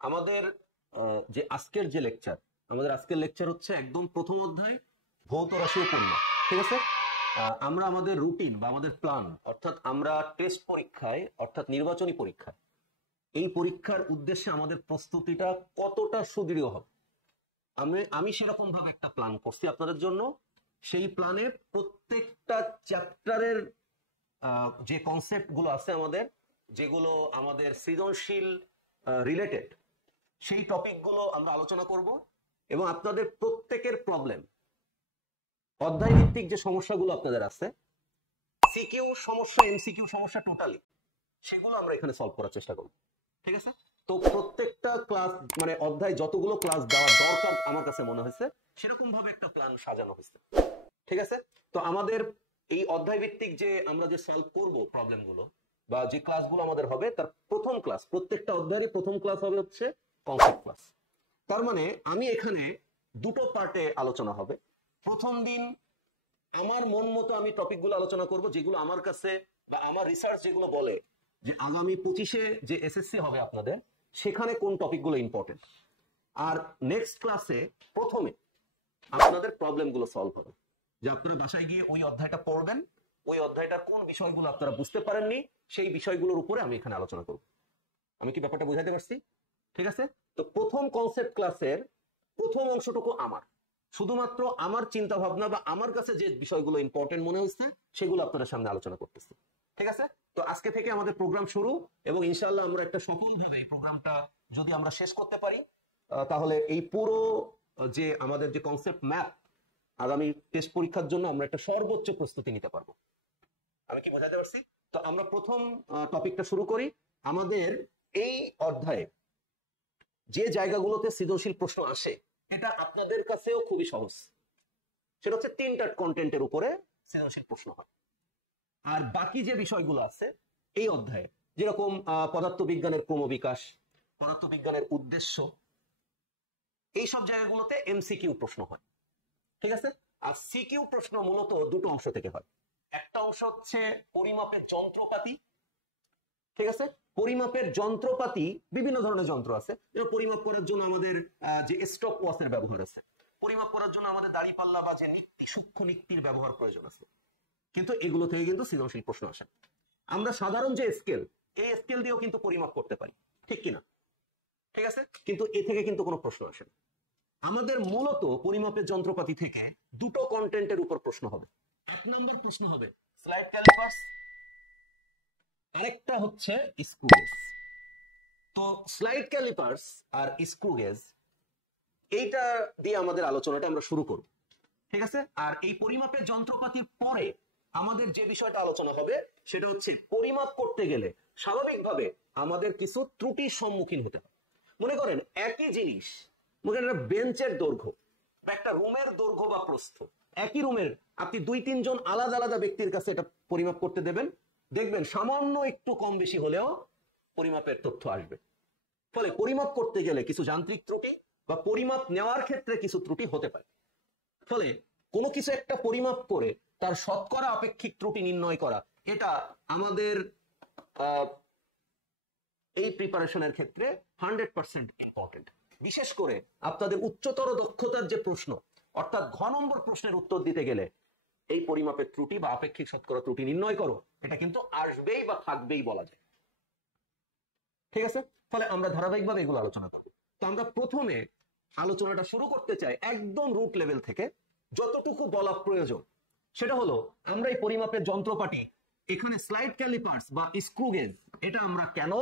আমাদের যে আজকের যে লেকচার, আমাদের আজকের লেকচার হচ্ছে একদম প্রথম অধ্যায় ভৌত রাশি ও পরিমাপ। ঠিক আছে, আমরা আমাদের রুটিন বা আমাদের প্ল্যান, অর্থাৎ আমরা টেস্ট পরীক্ষায় অর্থাৎ নির্বাচনী পরীক্ষায় এই পরীক্ষার উদ্দেশ্যে আমাদের প্রস্তুতিটা কতটা সুদৃঢ় হবে আমি সেরকম ভাবে একটা প্ল্যান করছি আপনাদের জন্য। সেই প্ল্যানে প্রত্যেকটা চ্যাপ্টারের যে কনসেপ্ট গুলো আছে আমাদের, যেগুলো আমাদের সৃজনশীল রিলেটেড, সেই টপিক গুলো আমরা আলোচনা করব এবং আপনাদের প্রত্যেকের প্রবলেম, অধ্যায় ভিত্তিক যে সমস্যাগুলো আপনাদের আছে, সিকিউ সমস্যা, এমসিকিউ সমস্যা টোটালি, সেগুলো আমরা এখানে সলভ করার চেষ্টা করব। ঠিক আছে, তো প্রত্যেকটা ক্লাস মানে অধ্যায় যতগুলো ক্লাস দেওয়ার দরকার আমার কাছে মনে হয়েছে সেরকম ভাবে একটা প্ল্যান সাজানো হয়েছে। ঠিক আছে, তো আমাদের এই অধ্যায় ভিত্তিক যে আমরা যে সলভ করব প্রবলেম গুলো বা যে ক্লাসগুলো আমাদের হবে, তার প্রথম ক্লাস, প্রত্যেকটা অধ্যায়েরই প্রথম ক্লাস হবে হচ্ছে কনসেপ্ট ক্লাস। তার মানে আমি এখানে দুটো পার্টে আলোচনা হবে। প্রথম দিন আমার মন মতো আমি টপিকগুলো আলোচনা করব, যেগুলো আমার কাছে বা আমার রিসার্চ যেগুলো বলে যে আগামী 25-এ যে এসএসসি হবে আপনাদের, সেখানে কোন টপিকগুলো ইম্পর্টেন্ট। আর নেক্সট ক্লাসে প্রথমে আপনাদের প্রবলেমগুলো সলভ হবে, যে আপনারা বাসায় গিয়ে ওই অধ্যায়টা পড়বেন, ওই অধ্যায়টার কোন বিষয়গুলো আপনারা বুঝতে পারেননি সেই বিষয়গুলোর উপরে আমি এখানে আলোচনা করব। আমি কি ব্যাপারটা বোঝাতে পারছি? ঠিক আছে, তো প্রথম কনসেপ্ট ক্লাসের প্রথম অংশটুকু আমার, শুধুমাত্র আমার চিন্তা ভাবনা বা আমার কাছে যে বিষয়গুলো ইম্পর্টেন্ট মনে হচ্ছে সেগুলো আপনাদের সামনে আলোচনা করতেছি। ঠিক আছে, তো আজকে থেকে আমাদের প্রোগ্রাম শুরু, এবং ইনশাআল্লাহ আমরা একটা সফলভাবে এই প্রোগ্রামটা যদি আমরা শেষ করতে পারি, তাহলে এই পুরো যে আমাদের যে কনসেপ্ট ম্যাপ আগামী টেস্ট পরীক্ষার জন্য আমরা একটা সর্বোচ্চ প্রস্তুতি নিতে পারবো। আমি কি বোঝাতে পারছি? তো আমরা প্রথম টপিকটা শুরু করি। আমাদের এই অধ্যায়ে যে জায়গাগুলোতে সৃজনশীল প্রশ্ন আসে, এটা আপনাদের কাছেও খুবই সহজ। সেটা হচ্ছে 3টা কন্টেন্টের উপরে সৃজনশীল প্রশ্ন হয়। আর বাকি যে বিষয়গুলো আছে এই অধ্যায়ে, যেরকম পদার্থবিজ্ঞানের ক্রমবিকাশ, পদার্থবিজ্ঞানের উদ্দেশ্য, এই সব জায়গাগুলোতে এমসিকিউ প্রশ্ন হয়। ঠিক আছে, আর সিকিউ প্রশ্ন মূলত দুটো অংশ থেকে হয়। একটা অংশ হচ্ছে পরিমাপের যন্ত্রপাতি। ঠিক আছে, পরিমাপের যন্ত্রপাতি, বিভিন্ন ধরনের যন্ত্র আছে। পরিমাপ করার জন্য আমাদের যে স্টপ ওয়াচের ব্যবহার আছে, পরিমাপ করার জন্য আমাদের দাড়িপাল্লা বা যে নিক্তি, সূক্ষ্ম নিক্তির ব্যবহার প্রয়োজন আছে। কিন্তু এগুলো থেকে কিন্তু সৃজনশীল প্রশ্ন আসে। আমরা সাধারণ যে স্কেল, এই স্কেল দিয়েও কিন্তু পরিমাপ করতে পারি, ঠিক কিনা? ঠিক আছে, কিন্তু এ থেকে কিন্তু কোনো প্রশ্ন আসে না। আমাদের মূলত পরিমাপের যন্ত্রপাতি থেকে দুটো কন্টেন্টের উপর প্রশ্ন হবে। 1 নম্বর প্রশ্ন হবে স্লাইড ক্যালিপার্স, আরেকটা হচ্ছে স্ক্রু গেজ। তো স্লাইড ক্যালিপার্স আর স্ক্রু গেজ, এইটা দিয়ে আমাদের আলোচনাটা আমরা শুরু করব। ঠিক আছে, আর এই পরিমাপের যন্ত্রপাতির পরে আমাদের যে বিষয়টা আলোচনা হবে সেটা হচ্ছে পরিমাপ করতে গেলে স্বাভাবিকভাবে আমাদের কিছু ত্রুটির সম্মুখীন হতে হবে। মনে করেন একই জিনিস, মনে করেন বেঞ্চের দৈর্ঘ্য বা একটা রুমের দৈর্ঘ্য বা প্রস্থ, একই রুমের আপনি 2-3 জন আলাদা আলাদা ব্যক্তির কাছে এটা পরিমাপ করতে দেবেন, দেখবেন সামান্য একটু কম বেশি হলেও পরিমাপের তথ্য আসবে। ফলে পরিমাপ করতে গেলে কিছু যান্ত্রিক ত্রুটি বা পরিমাপ নেওয়ার ক্ষেত্রে কিছু ত্রুটি হতে পারে। ফলে কোনো কিছু একটা পরিমাপ করে তার শতকরা আপেক্ষিক ত্রুটি নির্ণয় করা, এটা আমাদের এই প্রিপারেশনের ক্ষেত্রে 100% ইম্পর্টেন্ট। বিশেষ করে আপনাদের উচ্চতর দক্ষতার যে প্রশ্ন, অর্থাৎ ঘ নম্বর প্রশ্নের উত্তর দিতে গেলে এই পরিমাপের ত্রুটি বা আপেক্ষিক শতকরা ত্রুটি নির্ণয় করো, এটা কিন্তু আসবেই বা থাকবেই বলা যায়। ঠিক আছে, ফলে আমরা ধারাবাহিকভাবে এগুলো আলোচনা করব। তো আমরা প্রথমে আলোচনাটা শুরু করতে চাই একদম রুট লেভেল থেকে। যতটুকু বলা প্রয়োজন সেটা হলো, আমরা এই পরিমাপের যন্ত্রপাতি, এখানে স্লাইড ক্যালিপার্স বা স্ক্রু গেজ, এটা আমরা কেন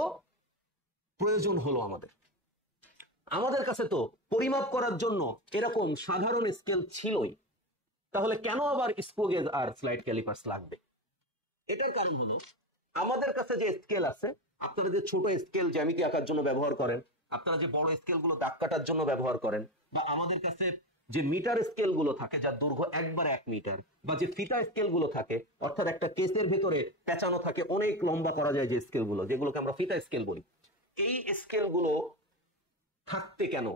প্রয়োজন হলো আমাদের। আমাদের কাছে তো পরিমাপ করার জন্য এরকম সাধারণ স্কেল ছিলই, তাহলে কেন আবার স্ক্রু গেজ আর স্লাইড ক্যালিপার্স লাগবে? এটার কারণ হলো, আমাদের কাছে যে স্কেল আছে, আপনারা যে ছোট স্কেল জ্যামিতি আঁকার জন্য ব্যবহার করেন, আপনারা যে বড় স্কেল গুলো দাগ কাটার জন্য ব্যবহার করেন, বা আমাদের কাছে যে মিটার স্কেল গুলো থাকে যার দৈর্ঘ্য একবারে 1 মিটার, বা যে ফিতা স্কেল গুলো থাকে, অর্থাৎ একটা কেসের ভেতরে পেঁচানো থাকে, অনেক লম্বা করা যায় যে স্কেল গুলো, যেগুলোকে আমরা ফিতা স্কেল বলি, এই স্কেল গুলো থাকতে কেন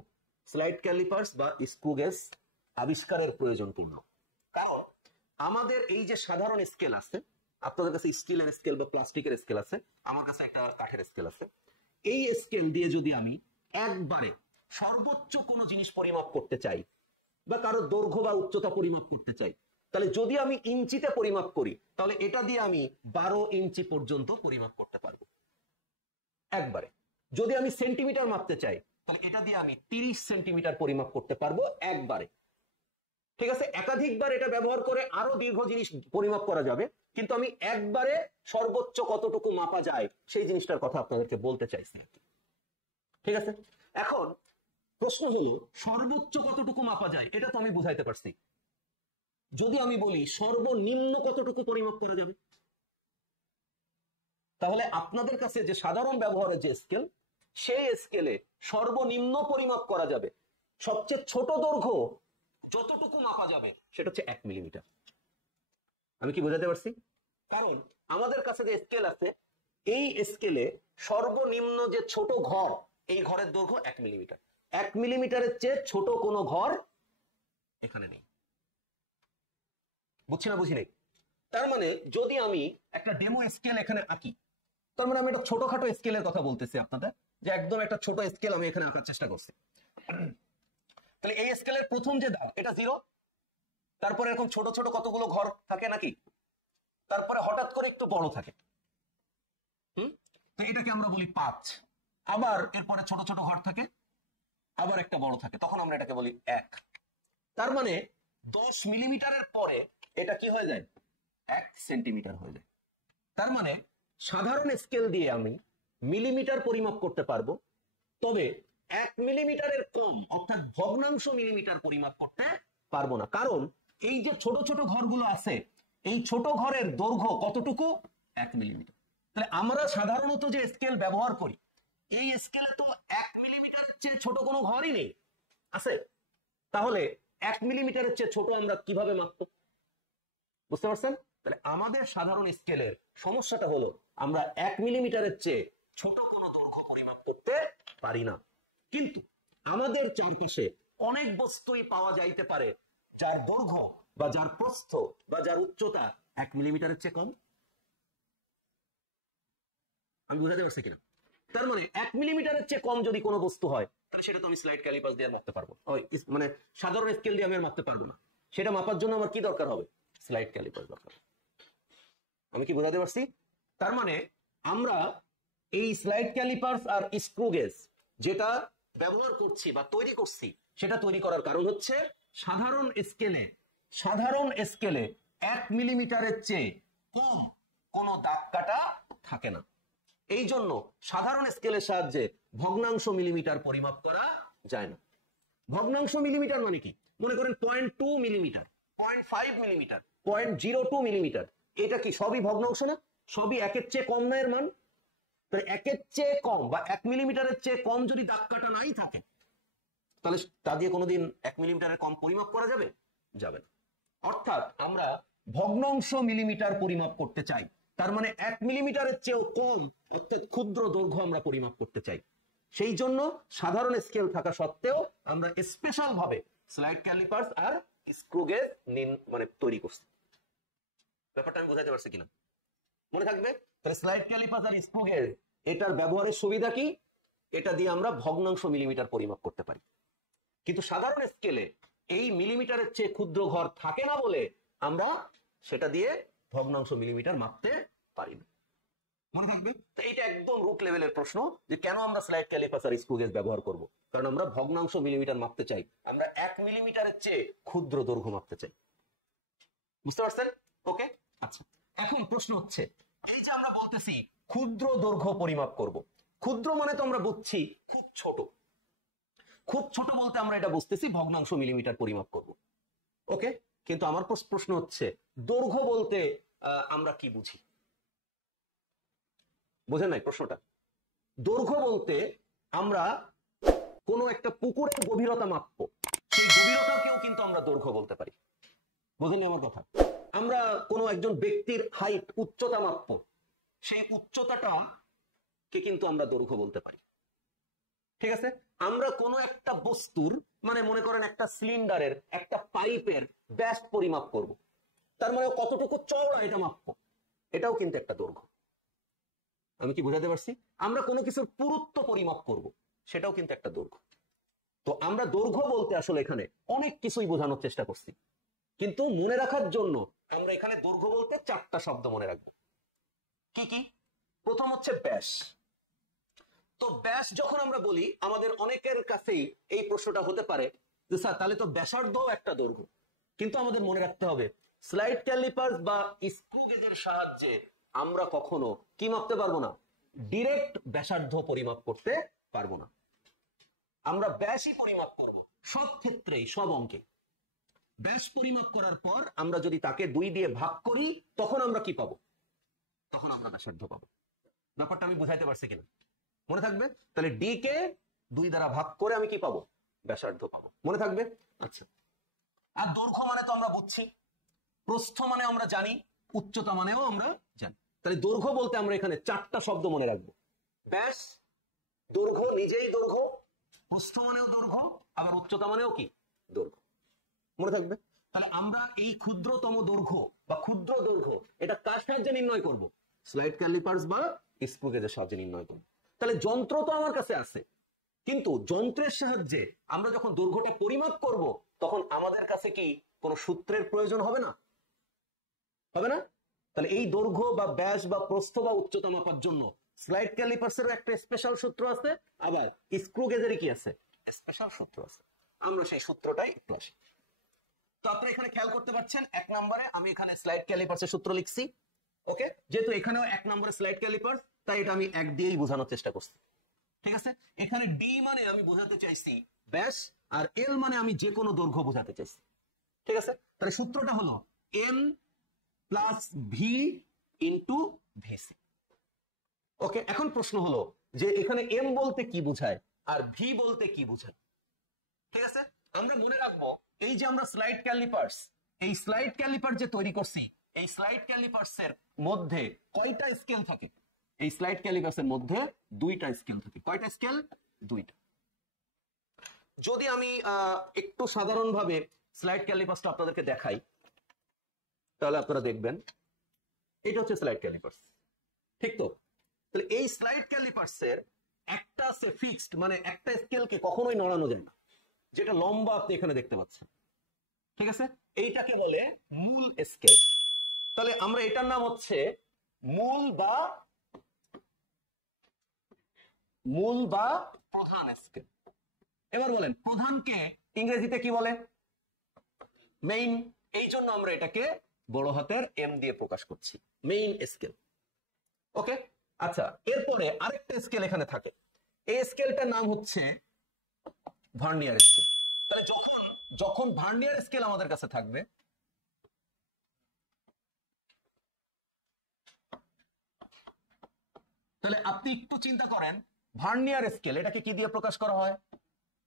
স্লাইড ক্যালিপার্স বা স্ক্রু গেজ আবিষ্কারের প্রয়োজন পড়ল? কারণ আমাদের এই যে সাধারণ স্কেল আছে, আপনাদের কাছে স্টিলের স্কেল বা প্লাস্টিকের স্কেল আছে, আমার কাছে একটা কাঠের স্কেল আছে, এই স্কেল দিয়ে যদি আমি একবারে সর্বোচ্চ কোনো জিনিস পরিমাপ করতে চাই বা কারো দৈর্ঘ্য বা উচ্চতা পরিমাপ করতে চাই, তাহলে যদি আমি ইঞ্চিতে পরিমাপ করি তাহলে এটা দিয়ে আমি 12 ইঞ্চি পর্যন্ত পরিমাপ করতে পারবো একবারে। যদি আমি সেন্টিমিটার মাপতে চাই তাহলে এটা দিয়ে আমি 30 সেন্টিমিটার পরিমাপ করতে পারবো একবারে। ঠিক আছে, একাধিকবার এটা ব্যবহার করে আরো দীর্ঘ জিনিস পরিমাপ করা যাবে, কিন্তু আমি একবারে সর্বোচ্চ কতটুকু মাপা যায় সেই জিনিসটার কথা আপনাদেরকে বলতে চাইছি। ঠিক আছে, এখন প্রশ্ন হলো সর্বোচ্চ কতটুকু মাপা যায় এটা তো আমি বুঝাইতে পারছি। যদি আমি বলি সর্বনিম্ন কতটুকু পরিমাপ করা যাবে, তাহলে আপনাদের কাছে যে সাধারণ ব্যবহারের যে স্কেল, সেই স্কেলে সর্বনিম্ন পরিমাপ করা যাবে, সবচেয়ে ছোট দৈর্ঘ্য যতটুকু মাপা যাবে সেটা হচ্ছে 1 মিলিমিটার। আমি কি বোঝাতে পারছি? কারণ আমাদের কাছে যে স্কেল আছে, এই স্কেলে সর্বনিম্ন যে ছোট ঘর, এই ঘরের দৈর্ঘ্য 1 মিলিমিটার। 1 মিলিমিটারের চেয়ে ছোট কোনো ঘর এখানে নেই। বুঝছি না বুঝি নেই? তার মানে যদি আমি একটা ডেমো স্কেল এখানে আঁকি, তার মানে আমি একটা ছোটখাটো স্কেলের কথা বলতেছি আপনাদের, যে একদম একটা ছোট স্কেল আমি এখানে আঁকার চেষ্টা করছি। তাহলে এই স্কেলের প্রথম যে দাগ এটা 0, তারপরে এরকম ছোট ছোট কতগুলো ঘর থাকে নাকি, তারপরে হঠাৎ করে একটু বড় থাকে, তো এটাকে আমরা বলি 5। আবার এরপরে ছোট ছোট ঘর থাকে, আবার একটা বড় থাকে, তখন আমরা এটাকে বলি 1। তার মানে 10 মিলিমিটারের পরে এটা কি হয়ে যায়? 1 সেন্টিমিটার হয়ে যায়। তার মানে সাধারণ স্কেল দিয়ে আমি মিলিমিটার পরিমাপ করতে পারবো, তবে 1 মিলিমিটারের কম অর্থাৎ ভগ্নাংশ মিলিমিটার পরিমাপ করতে পারবো না। কারণ এই যে ছোট ছোট ঘরগুলো আছে, এই ছোট ঘরের দৈর্ঘ্য কতটুকু? 1 মিলিমিটার। তাহলে আমরা সাধারণত যে স্কেল ব্যবহার করি, এই স্কেলে তো 1 মিলিমিটারের চেয়ে ছোট কোনো ঘরই নেই, আছে? তাহলে 1 মিলিমিটারের চেয়ে ছোট আমরা কিভাবে মাপবো? বুঝতে পারছেন? তাহলে আমাদের সাধারণ স্কেলের সমস্যাটা হলো আমরা 1 মিলিমিটারের চেয়ে ছোট কোনো দৈর্ঘ্য পরিমাপ করতে পারি না। কিন্তু আমাদের চারপাশে অনেক বস্তুই পাওয়া যাইতে পারে যার দৈর্ঘ্য বা যার প্রস্থ বা যার উচ্চতা 1 মিলিমিটারের চেয়ে কম। আমি বুঝাতে পারছি কিনা? তার মানে 1 মিলিমিটারের চেয়ে কম যদি কোনো বস্তু হয়, তাহলে সেটা তো আমি স্লাইড ক্যালিপাস দিয়ে মাপতে পারবো, মানে সাধারণ স্কেল দিয়ে আমি আর মাপতে পারবো না। সেটা মাপার জন্য আমার কি দরকার হবে? স্লাইড ক্যালিপাস দরকার। আমি কি বোঝাতে পারছি? তার মানে আমরা এই স্লাইড ক্যালিপার্স আর স্ক্রু গেজ যেটা ব্যবহার করছি বা তৈরি করছি, সেটা তৈরি করার কারণ হচ্ছে সাধারণ স্কেলে 1 মিলিমিটারের চেয়ে কম কোনো দাগ কাটা থাকে না। এই জন্য সাধারণ স্কেলের সাহায্যে ভগ্নাংশ মিলিমিটার পরিমাপ করা যায় না। ভগ্নাংশ মিলিমিটার মানে কি? মনে করেন 0.2 মিলিমিটার, 0.5 মিলিমিটার, 0.02 মিলিমিটার, এটা কি সবই ভগ্নাংশ না? সবই 1-এর চেয়ে কম না এর মান? তাহলে 1-এর চেয়ে কম বা 1 মিলিমিটারের চেয়ে কম যদি দাগ কাটা নাই থাকে, তাহলে তা দিয়ে কোনোদিন 1 মিলিমিটারের কম পরিমাপ করা যাবে? যাবে না। অর্থাৎ আমরা ভগ্নাংশ মিলিমিটার পরিমাপ করতে চাই, তার মানে 1 মিলিমিটারের চেয়েও কম অর্থাৎ ক্ষুদ্র দৈর্ঘ্য আমরা পরিমাপ করতে চাই। সেই জন্য সাধারণ স্কেল থাকা সত্ত্বেও আমরা স্পেশাল ভাবে স্লাইড ক্যালিপার্স আর স্ক্রু গেজ মানে তৈরি করছি। ব্যাপারটা আমি বোঝাতে পারছি কিনা? মনে থাকবে? তাহলে স্লাইড ক্যালিপার্স আর স্ক্রু গেজ, এটার ব্যবহারের সুবিধা কি? এটা দিয়ে আমরা ভগ্নাংশ মিলিমিটার পরিমাপ করতে পারি। কিন্তু সাধারণ স্কেলে এই মিলিমিটারের চেয়ে ক্ষুদ্র ঘর থাকে না বলে আমরা সেটা দিয়ে ভগ্নাংশ মিলিমিটার মাপতে পারি না। মনে থাকবে? তো এইটা একদম রুট লেভেলের প্রশ্ন, যে কেন আমরা স্লাইড ক্যালিপার্স আর স্ক্রু গেজ ব্যবহার করব? কারণ আমরা ভগ্নাংশ মিলিমিটার মাপতে চাই, আমরা 1 মিলিমিটারের চেয়ে ক্ষুদ্র দৈর্ঘ্য মাপতে চাই। বুঝতে পারছেন? ওকে, আচ্ছা। এখন প্রশ্ন হচ্ছে, এই যে আমরা বলতেছি ক্ষুদ্র দৈর্ঘ্য পরিমাপ করব, ক্ষুদ্র মানে তো আমরা বুঝছি খুব ছোট। খুব ছোট বলতে আমরা এটা বুঝতেছি ভগ্নাংশ মিলিমিটার পরিমাপ করব। ওকে, কিন্তু আমার প্রশ্ন হচ্ছে দৈর্ঘ্য বলতে আমরা কি বুঝি? বোঝেন নাই প্রশ্নটা? দৈর্ঘ্য বলতে আমরা কোনো একটা পুকুরের গভীরতা মাপবো, সেই গভীরতাকেও কিন্তু আমরা দৈর্ঘ্য বলতে পারি। বোঝেননি আমার কথা? আমরা কোনো একজন ব্যক্তির হাইট, উচ্চতা মাপবো, সেই উচ্চতাটাকে কিন্তু আমরা দৈর্ঘ্য বলতে পারি। ঠিক আছে? আমরা কোনো একটা বস্তুর, মানে মনে করেন একটা সিলিন্ডারের, একটা পাইপের ব্যাস পরিমাপ করব, তার মানে কতটুকু চওড়া এটা মাপবো, এটাও কিন্তু একটা দৈর্ঘ্য। আমি কি বোঝাতে পারছি? আমরা কোনো কিছুর পুরুত্ব পরিমাপ করব, সেটাও কিন্তু একটা দৈর্ঘ্য। তো আমরা দৈর্ঘ্য বলতে আসলে এখানে অনেক কিছুই বোঝানোর চেষ্টা করছি, কিন্তু মনে রাখার জন্য আমরা এখানে দৈর্ঘ্য বলতে 4টা শব্দ মনে রাখবো। কি কি? প্রথম হচ্ছে ব্যাস। তো ব্যাস যখন আমরা বলি, আমাদের অনেকের কাছেই এই প্রশ্নটা হতে পারে যে স্যার তাহলে তো ব্যাসার্ধও একটা দৈর্ঘ্য, কিন্তু আমাদের মনে রাখতে হবে স্লাইড ক্যালিপার্স বা স্ক্রু গেজের সাহায্যে আমরা কখনো কি মাপতে পারবো না, ডিরেক্ট ব্যাসার্ধ পরিমাপ করতে পারবো না। আমরা ব্যাসই পরিমাপ করব সব ক্ষেত্রেই, সব অঙ্কে। ব্যাস পরিমাপ করার পর আমরা যদি তাকে 2 দিয়ে ভাগ করি, তখন আমরা কি পাবো? তখন আমরা ব্যাসার্ধ পাবো। ব্যাপারটা আমি বুঝাইতে পারছি কিনা? মনে থাকবে? তাহলে ডি কে 2 দ্বারা ভাগ করে আমি কি পাবো? ব্যাসার্ধ পাবো। মনে থাকবে? আচ্ছা। আর দৈর্ঘ্য মানে তো আমরা বুঝছি, প্রস্থ মানে আমরা জানি, উচ্চতা মানেও আমরা জানি। তাহলে দৈর্ঘ্য বলতে আমরা এখানে 4টা শব্দ মনে রাখবো। ব্যাস, দৈর্ঘ্য নিজেই দৈর্ঘ্য, প্রস্থ মানেও দৈর্ঘ্য, আবার উচ্চতা মানেও কি? দৈর্ঘ্য। মনে থাকবে? তাহলে আমরা এই ক্ষুদ্রতম দৈর্ঘ্য বা ক্ষুদ্র দৈর্ঘ্য এটা কার সাহায্যে নির্ণয় করব? স্লাইড ক্যালিপার্স বা স্ক্রু গেজের সাহায্যে নির্ণয় করব। তাহলে যন্ত্র তো আমার কাছে আছে, কিন্তু যন্ত্রের সাহায্যে আমরা যখন দৈর্ঘ্যটা পরিমাপ করব, তখন আমাদের কাছে কি কোনো সূত্রের প্রয়োজন হবে না? হবে না? তাহলে এই দৈর্ঘ্য বা ব্যাস বা প্রস্থ বা উচ্চতা মাপার জন্য স্লাইড ক্যালিপার্সেরও একটা স্পেশাল সূত্র আছে, আবার স্ক্রু গেজের কি আছে? স্পেশাল সূত্র আছে। আমরা সেই সূত্রটাই একটু আসি। তো আপনারা এখানে খেয়াল করতে পারছেন, 1 নম্বরে আমি এখানে স্লাইড ক্যালিপার্সের সূত্র লিখছি। ওকে, যেহেতু এখানেও 1 নম্বরে স্লাইড ক্যালিপার্স, তাই এটা আমি 1 দিয়েই বোঝানোর চেষ্টা করছি। ঠিক আছে? এখানে ডি মানে আমি বোঝাতে চাইছি ব্যাস, আর এল মানে আমি যে কোনো দৈর্ঘ্য বোঝাতে চাইছি। ঠিক আছে? তাহলে সূত্রটা হলো M plus V into VC. Okay, এখন প্রশ্ন হলো যে এখানে এম বলতে কি বোঝায় আর ভি বলতে কি বোঝায়? ঠিক আছে, আমরা মনে রাখবো এই যে আমরা স্লাইড ক্যালিপার্স, এই স্লাইড ক্যালিপার যে তৈরি করছি, এই স্লাইড ক্যালিপার্স এর মধ্যে কয়টা স্কেল থাকে? এই স্লাইড ক্যালিপার্স এর মধ্যে 2টা স্কেল থাকে। কয়টা স্কেল? 2টা। যদি আমি একটু সাধারণভাবে স্লাইড ক্যালিপার্সটা আপনাদেরকে দেখাই, তাহলে আপনারা দেখবেন এটা হচ্ছে স্লাইড ক্যালিপার্স। ঠিক তো? তাহলে এই স্লাইড ক্যালিপার্স এর একটা আছে ফিক্সড, মানে একটা স্কেলকে কখনোই নড়ানো যায় না, যেটা লম্বা আপনি এখানে দেখতে পাচ্ছেন। ঠিক আছে, এইটাকে বলে মূল স্কেল। তাহলে আমরা এটার নাম হচ্ছে মূল বা প্রধান স্কেল। এবার বলেন প্রধানকে ইংরেজিতে কি বলে? মেইন। এই জন্য আমরা এটাকে বড় হাতের এম দিয়ে প্রকাশ করছি, মেইন স্কেল। ওকে, আচ্ছা, এরপরে আরেকটা স্কেল এখানে থাকে, এই স্কেলটার নাম হচ্ছে ভার্নিয়ার স্কেল। তাহলে যখন ভার্নিয়ার স্কেল আমাদের কাছে থাকবে, তাহলে আপনি একটু চিন্তা করেন, ভার্নিয়ার স্কেল এটাকে কি দিয়ে প্রকাশ করা হয়?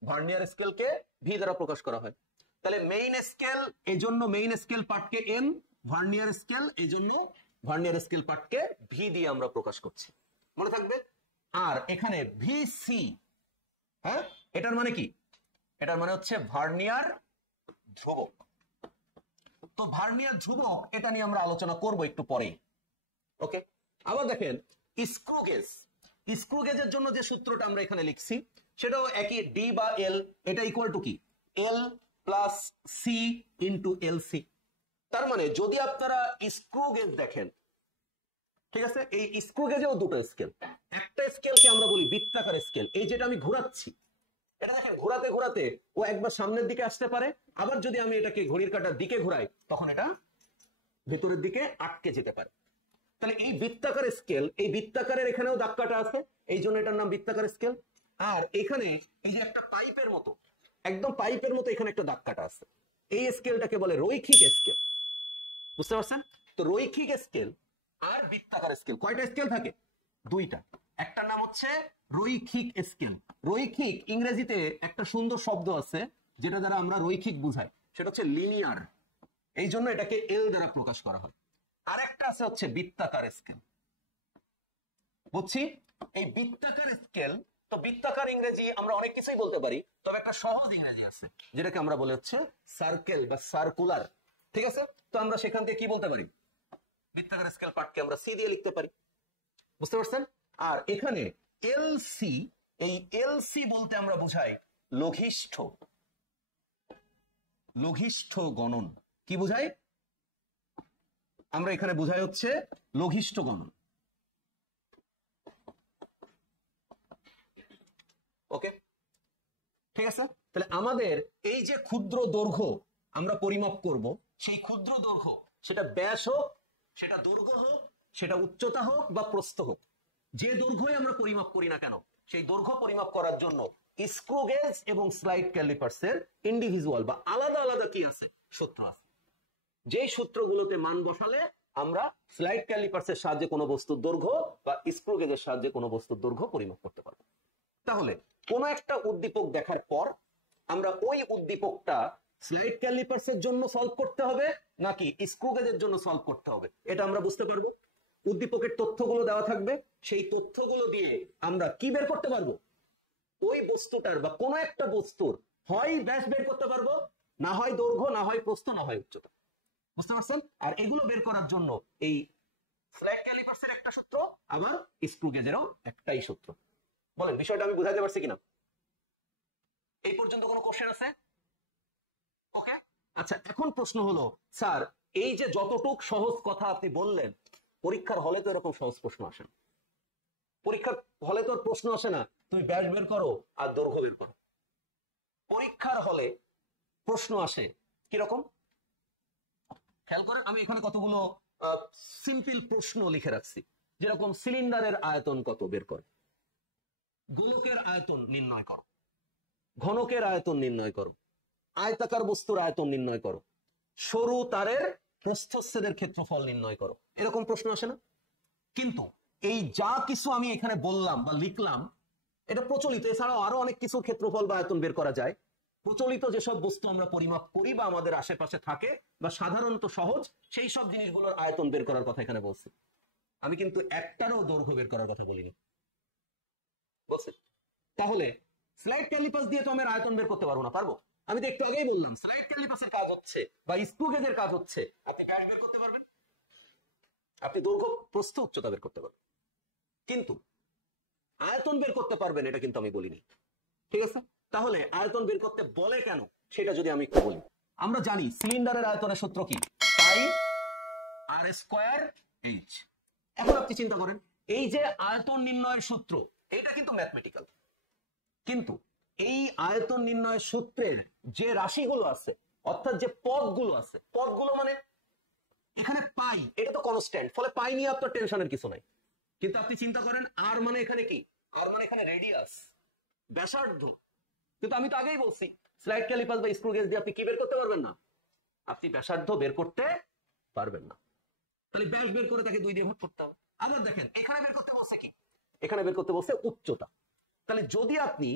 ভার্নিয়ার স্কেলকে ভি দ্বারা প্রকাশ করা হয়। তাহলে মেইন স্কেল, এই জন্য মেইন স্কেল পার্টকে এম, ভার্নিয়ার স্কেল এই জন্য ভার্নিয়ার স্কেল পার্টকে ভি দিয়ে আমরা প্রকাশ করছি। মনে থাকবে? আর এখানে ভিসি, হ্যাঁ, এটার মানে কি? এটার মানে হচ্ছে ভার্নিয়ার ধ্রুবক। তো ভার্নিয়ার ধ্রুবক এটা নিয়ে আমরা আলোচনা করব একটু পরে। ওকে, আবার দেখেন স্ক্রু গেজ, স্ক্রু গেজের জন্য যে সূত্রটা আমরা এখানে লিখছি সেটাও একই, ডি বা এল এটা ইকুয়াল টু কি? L plus C into L C. তার মানে যদি আপনারা স্ক্রু গেজ দেখেন, ঠিক আছে, এই স্ক্রু গেজেও 2টো স্কেল। একটা স্কেলকে আমরা বলি বৃত্তাকার স্কেল, এই যেটা আমি ঘোরাচ্ছি, এটা দেখেন ঘোরাতে ঘোরাতে ও একবার সামনের দিকে আসতে পারে, আবার যদি আমি এটাকে ঘড়ির কাঁটার দিকে ঘোরাই তখন এটা ভেতরের দিকে আটকে যেতে পারে। তাহলে এই বৃত্তাকার স্কেল, এই বৃত্তাকারের এখানেও দাগ কাটা আছে, এই জন্য এটার নাম বৃত্তাকার স্কেল। আর এখানে এই যে একটা পাইপের মতো, একদম পাইপের মতো এখানে একটা দাগ কাটা আছে, এই স্কেলটাকে বলে রৈখিক স্কেল। বুঝতে পারছেন? তো রৈখিক স্কেল আর বৃত্তাকার স্কেল, কয়টা স্কেল থাকে? 2টা। একটার নাম হচ্ছে রৈখিক স্কেল। রৈখিক ইংরেজিতে একটা সুন্দর শব্দ আছে যেটা দ্বারা আমরা রৈখিক বুঝাই, সেটা হচ্ছে লিনিয়ার, এই জন্য এটাকে এল দ্বারা প্রকাশ করা হয়। আর একটা আছে হচ্ছে বৃত্তাকার স্কেল। বুঝছি? এই বৃত্তাকার স্কেল, তো বৃত্তাকার ইংরেজি আমরা অনেক কিছুই বলতে পারি, তবে একটা সহজ ইংরেজি আছে যেটাকে আমরা বলে হচ্ছে সার্কেল বা সার্কুলার। ঠিক আছে, তো আমরা সেখান থেকে কি বলতে পারি? বৃত্তাকার স্কেল পার্টকে আমরা সি দিয়ে লিখতে পারি। বুঝতে পারছেন? আর এখানে এল সি এই এলসি বলতে আমরা বুঝাই লঘিষ্ঠ গণন। কি বুঝাই? আমরা এখানে বুঝাই হচ্ছে লঘিষ্ঠ গণন। ওকে, ঠিক আছে। তাহলে আমাদের এই যে ক্ষুদ্র দৈর্ঘ্য আমরা পরিমাপ করব, সেই ক্ষুদ্র দৈর্ঘ্য, সেটা ব্যাস হোক, সেটা দৈর্ঘ্য হোক, সেটা উচ্চতা হোক বা প্রস্থ হোক, যে দৈর্ঘ্যই আমরা পরিমাপ করি না কেন, সেই দৈর্ঘ্য পরিমাপ করার জন্য স্ক্রু গেজ এবং স্লাইড ক্যালিপার্সের ইন্ডিভিজুয়াল বা আলাদা আলাদা কি আছে, সূত্র আছে। যেই সূত্রগুলোতে মান বসালে আমরা স্লাইড ক্যালিপার্সের সাহায্যে কোনো বস্তুর দৈর্ঘ্য বা স্ক্রু গেজের সাহায্যে কোনো বস্তুর দৈর্ঘ্য পরিমাপ করতে পারবো। তাহলে কোন একটা উদ্দীপক দেখার পর আমরা ওই উদ্দীপকটা স্লাইড ক্যালিপার্সের জন্য সলভ করতে হবে নাকি স্ক্রু গেজের জন্য সলভ করতে হবে, এটা আমরা বুঝতে পারবো। উদ্দীপকের তথ্যগুলো দেওয়া থাকবে, সেই তথ্যগুলো দিয়ে আমরা কি বের করতে পারবো, ওই বস্তুটার বা কোনো একটা বস্তুর হয় ব্যাস বের করতে পারবো, না হয় দৈর্ঘ্য, না হয় প্রস্থ, না হয় উচ্চতা। বুঝতে পারছেন? আর এগুলো বের করার জন্য এই স্লাইড ক্যালিপার্সের একটা সূত্র, আবার স্ক্রু গেজেরও একটাই সূত্র। বলেন বিষয়টা আমি বুঝাতে পারছি কিনা? এই পর্যন্ত কোনো কোশ্চেন আছে? ওকে, আচ্ছা, এখন প্রশ্ন হলো, স্যার এই যে যতটুক সহজ কথা আপনি বললেন, পরীক্ষার হলে তো এরকম সহজ প্রশ্ন আসে না। পরীক্ষার হলে তো প্রশ্ন আসে না তুমি ব্যাস বের করো আর দৈর্ঘ্য বের করো। পরীক্ষার হলে প্রশ্ন আসে কিরকম, খেয়াল করে আমি এখানে কতগুলো সিম্পল প্রশ্ন লিখে রাখছি, যেরকম সিলিন্ডারের আয়তন কত বের করো, গোলকের আয়তন নির্ণয় করো, ঘনকের আয়তন নির্ণয় করো, আয়তাকার বস্তুর আয়তন নির্ণয় করো, সরু তারের প্রস্থচ্ছেদের ক্ষেত্রফল নির্ণয় করো, এরকম প্রশ্ন আসে না? কিন্তু এই যা কিছু আমি এখানে বললাম বা লিখলাম, এটা প্রচলিত, এছাড়াও আরো অনেক কিছু ক্ষেত্রফল বা আয়তন বের করা যায়। প্রচলিত যেসব বস্তু আমরা পরিমাপ করি বা আমাদের আশেপাশে থাকে বা সাধারণত সহজ, সেই সব জিনিসগুলোর আয়তন বের করার কথা এখানে বলছি। আমি কিন্তু একটারও দৈর্ঘ্য বের করার কথা বলিনি, বলছি। তাহলে স্লাইড ক্যালিপাস দিয়ে তো আমি আয়তন বের করতে পারবো না? পারবো। আমি তো একটু আগেই বললাম স্লাইড ক্যালিপাসের কাজ হচ্ছে বা স্ক্রু গেজের কাজ হচ্ছে আপনি ব্যাস বের করতে পারবেন, আপনি দৈর্ঘ্য প্রস্থ উচ্চতা বের করতে পারবেন, কিন্তু আয়তন বের করতে পারবেন এটা কিন্তু আমি বলিনি। ঠিক আছে, তাহলে আয়তন বের করতে বলে কেন সেটা যদি আমি একটু বলি। আমরা জানি সিলিন্ডারের আয়তনের সূত্র কি, পাই আর স্কয়ার এইচ। এখন আপনি চিন্তা করেন, এই যে আয়তন নির্ণয়ের সূত্র, এটা কিন্তু ম্যাথমেটিক্যাল, কিন্তু এই আয়তন নির্ণয়ের সূত্রের যে রাশিগুলো আছে, অর্থাৎ যে পদগুলো আছে, পদগুলো মানে এখানে পাই, এটা তো কনস্ট্যান্ট, ফলে পাই নিয়ে আপনার টেনশনের কিছু নাই। কিন্তু আপনি চিন্তা করেন আর মানে এখানে কি, আর মানে এখানে রেডিয়াস, ব্যাসার্ধ। কিন্তু আমি তো আগেই বলছি স্লাইড ক্যালিপাস বা স্ক্রু গেজ দিয়ে আপনি কি বের করতে পারবেন না, আপনি ব্যাসার্ধ বের করতে পারবেন না। তাহলে ব্যাস বের করে তাকে 2 দিয়ে ভাগ করতে হবে। আবার দেখেন এখানে বের করতে বলছে কি, এখানে বের করতে বলছে উচ্চতা। তাহলে যদি আপনি